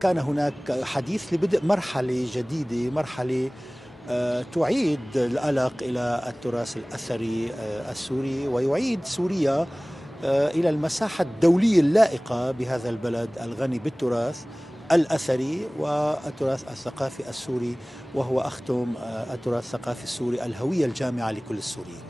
كان هناك حديث لبدء مرحلة جديدة، مرحلة تعيد القلق إلى التراث الأثري السوري، ويعيد سوريا إلى المساحة الدولية اللائقة بهذا البلد الغني بالتراث الأثري والتراث الثقافي السوري، وهو أختم التراث الثقافي السوري الهوية الجامعة لكل السوريين.